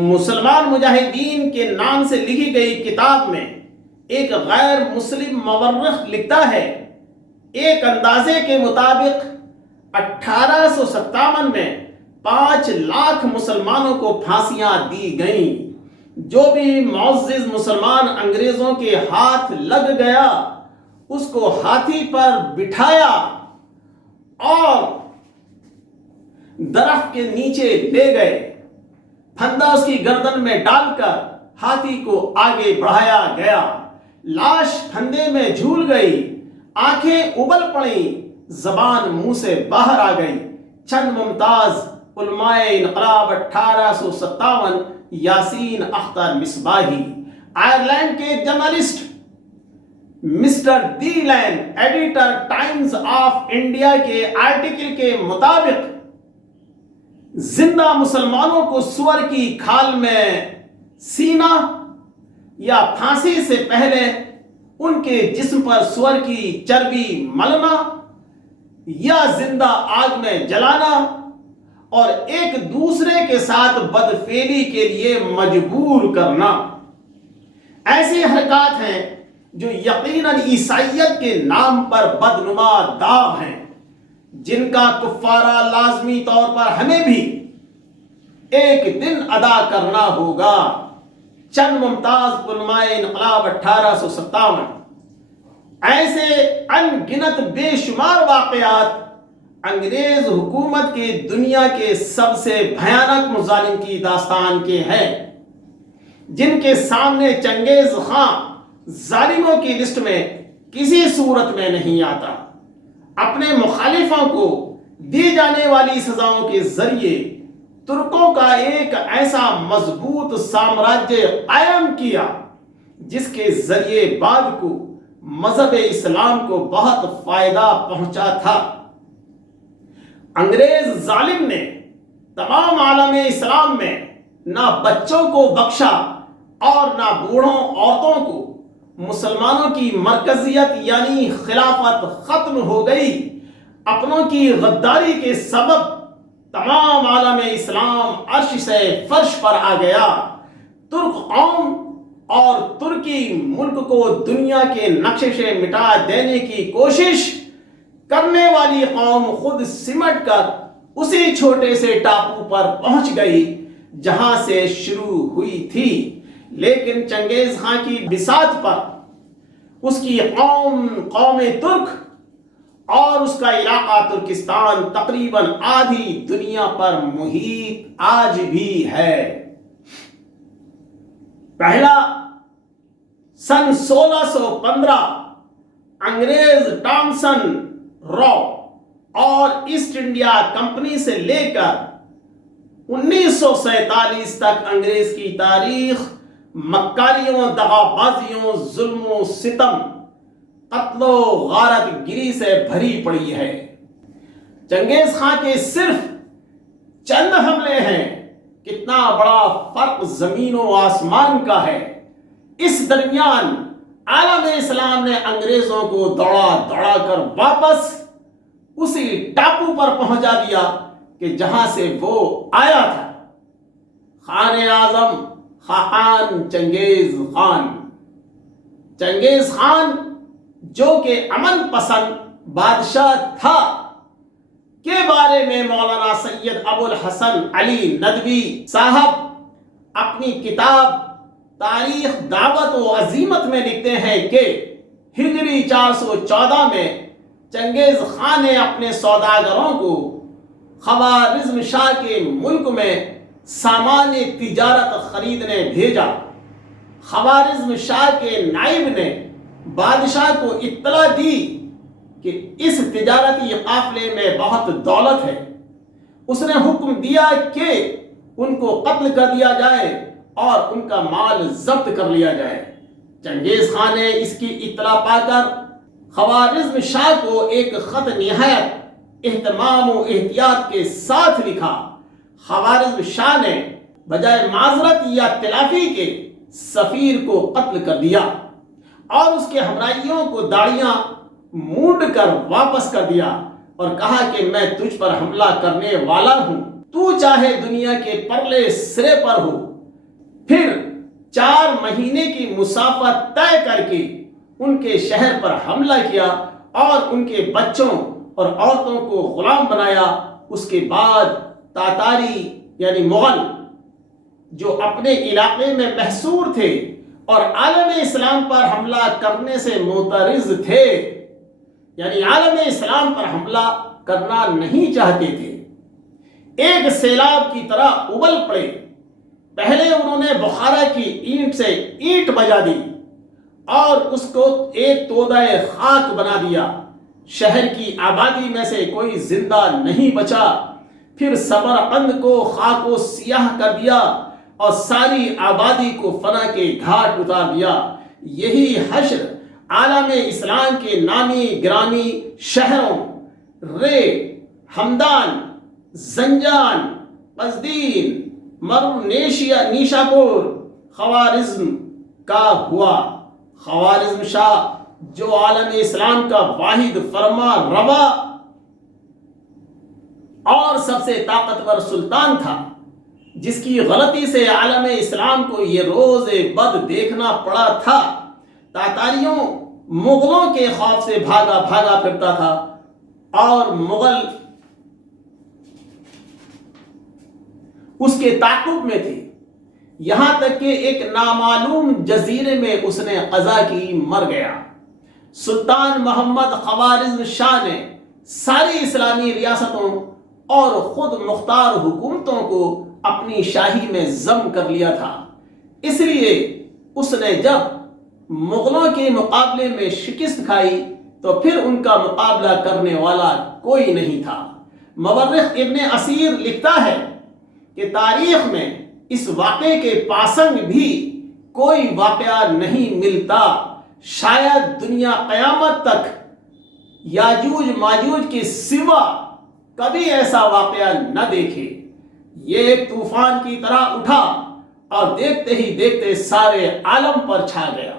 مسلمان مجاہدین کے نام سے لکھی گئی کتاب میں ایک غیر مسلم مورخ لکھتا ہے، ایک اندازے کے مطابق 1857 میں 5 لاکھ مسلمانوں کو پھانسیاں دی گئیں۔ جو بھی معزز مسلمان انگریزوں کے ہاتھ لگ گیا اس کو ہاتھی پر بٹھایا اور درخت کے نیچے لے گئے، پھندا اس کی گردن میں ڈال کر ہاتھی کو آگے بڑھایا گیا، لاش پھندے میں جھول گئی، آنکھیں ابل پڑیں، زبان منہ سے باہر آ گئی۔ چند ممتاز علماء انقلاب 1857 یاسین اختر مصباحی، آئرلینڈ کے journalist mister Delane, editor Times of India کے آرٹیکل کے مطابق زندہ مسلمانوں کو سور کی کھال میں سینا یا پھانسی سے پہلے ان کے جسم پر سور کی چربی ملنا یا زندہ آگ میں جلانا اور ایک دوسرے کے ساتھ بدفعلی کے لیے مجبور کرنا ایسی حرکات ہیں جو یقیناً عیسائیت کے نام پر بدنما داغ ہیں، جن کا کفارہ لازمی طور پر ہمیں بھی ایک دن ادا کرنا ہوگا۔ چند ممتاز علماء انقلاب 1857، ایسے ان گنت بے شمار واقعات انگریز حکومت کے دنیا کے سب سے بھیانک مظالم کی داستان کے ہیں، جن کے سامنے چنگیز خان ظالموں کی لسٹ میں کسی صورت میں نہیں آتا۔ اپنے مخالفوں کو دی جانے والی سزاؤں کے ذریعے ترکوں کا ایک ایسا مضبوط سامراجیہ قائم کیا جس کے ذریعے بعد کو مذہب اسلام کو بہت فائدہ پہنچا تھا۔ انگریز ظالم نے تمام عالم اسلام میں نہ بچوں کو بخشا اور نہ بوڑھوں عورتوں کو۔ مسلمانوں کی مرکزیت یعنی خلافت ختم ہو گئی۔ اپنوں کی غداری کے سبب تمام عالم اسلام عرش سے فرش پر آ گیا۔ ترک قوم اور ترکی ملک کو دنیا کے نقشے سے مٹا دینے کی کوشش کرنے والی قوم خود سمٹ کر اسی چھوٹے سے ٹاپو پر پہنچ گئی جہاں سے شروع ہوئی تھی۔ لیکن چنگیز خان کی بساط پر اس کی قوم ترک اور اس کا علاقہ ترکستان تقریباً آدھی دنیا پر محیط آج بھی ہے۔ پہلا سن 1615 انگریز ٹامسن رو اور ایسٹ انڈیا کمپنی سے لے کر 1947 تک انگریز کی تاریخ مکاریوں، دغابازیوں، ظلم و ستم، قتل و غارت گری سے بھری پڑی ہے۔ چنگیز خان کے صرف چند حملے ہیں، کتنا بڑا فرق زمین و آسمان کا ہے۔ اس درمیان عالم اسلام نے انگریزوں کو دوڑا کر واپس اسی ٹاپو پر پہنچا دیا کہ جہاں سے وہ آیا تھا۔ خان اعظم خاقان چنگیز خان، چنگیز خان جو کہ امن پسند بادشاہ تھا کے بارے میں مولانا سید ابو الحسن علی ندوی صاحب اپنی کتاب تاریخ دعوت و عزیمت میں لکھتے ہیں کہ ہجری 414 میں چنگیز خان نے اپنے سوداگروں کو خوارزم شاہ کے ملک میں سامان تجارت خریدنے بھیجا۔ خوارزم شاہ کے نائب نے بادشاہ کو اطلاع دی کہ اس تجارتی قافلے میں بہت دولت ہے۔ اس نے حکم دیا کہ ان کو قتل کر دیا جائے اور ان کا مال ضبط کر لیا جائے۔ چنگیز خان نے اس کی اطلاع پا کر خوارزم شاہ کو ایک خط نہایت اہتمام و احتیاط کے ساتھ لکھا۔ خوارزم شاہ نے بجائے معذرت یا تلافی کے سفیر کو قتل کر دیا اور اس کے ہمراہیوں کو داڑیاں مونڈ کر واپس کر دیا۔ اور کہا کہ میں تجھ پر حملہ کرنے والا ہوں، تو چاہے دنیا کے پرلے سرے پر ہو۔ پھر 4 مہینے کی مسافت طے کر کے ان کے شہر پر حملہ کیا اور ان کے بچوں اور عورتوں کو غلام بنایا۔ اس کے بعد تاتاری یعنی مغل جو اپنے علاقے میں محصور تھے اور عالم اسلام پر حملہ کرنے سے معترض تھے، یعنی عالم اسلام پر حملہ کرنا نہیں چاہتے تھے، ایک سیلاب کی طرح ابل پڑے۔ پہلے انہوں نے بخارا کی اینٹ سے اینٹ بجا دی اور اس کو ایک تودہ خاک بنا دیا، شہر کی آبادی میں سے کوئی زندہ نہیں بچا۔ پھر سمرقند کو خاک و سیاہ کر دیا اور ساری آبادی کو فنا کے گھاٹ اتار دیا۔ یہی حشر عالم اسلام کے نامی گرامی شہروں رے، ہمدان، زنجان، قزدین، نیشاپور، خوارزم کا ہوا۔ خوارزم شاہ جو عالم اسلام کا واحد فرما روا اور سب سے طاقتور سلطان تھا، جس کی غلطی سے عالم اسلام کو یہ روز بد دیکھنا پڑا تھا، تاتاریوں مغلوں کے خوف سے بھاگا بھاگا پھرتا تھا اور مغل اس کے تعاقب میں تھے، یہاں تک کہ ایک نامعلوم جزیرے میں اس نے قضا کی مر گیا۔ سلطان محمد خوارزم شاہ نے ساری اسلامی ریاستوں اور خود مختار حکومتوں کو اپنی شاہی میں ضم کر لیا تھا، اس لیے اس نے جب مغلوں کے مقابلے میں شکست کھائی تو پھر ان کا مقابلہ کرنے والا کوئی نہیں تھا۔ مورخ ابن اسیر لکھتا ہے کہ تاریخ میں اس واقعے کے پاسنگ بھی کوئی واقعہ نہیں ملتا، شاید دنیا قیامت تک یاجوج ماجوج کے سوا کبھی ایسا واقعہ نہ دیکھے۔ یہ ایک طوفان کی طرح اٹھا اور دیکھتے ہی دیکھتے سارے عالم پر چھا گیا۔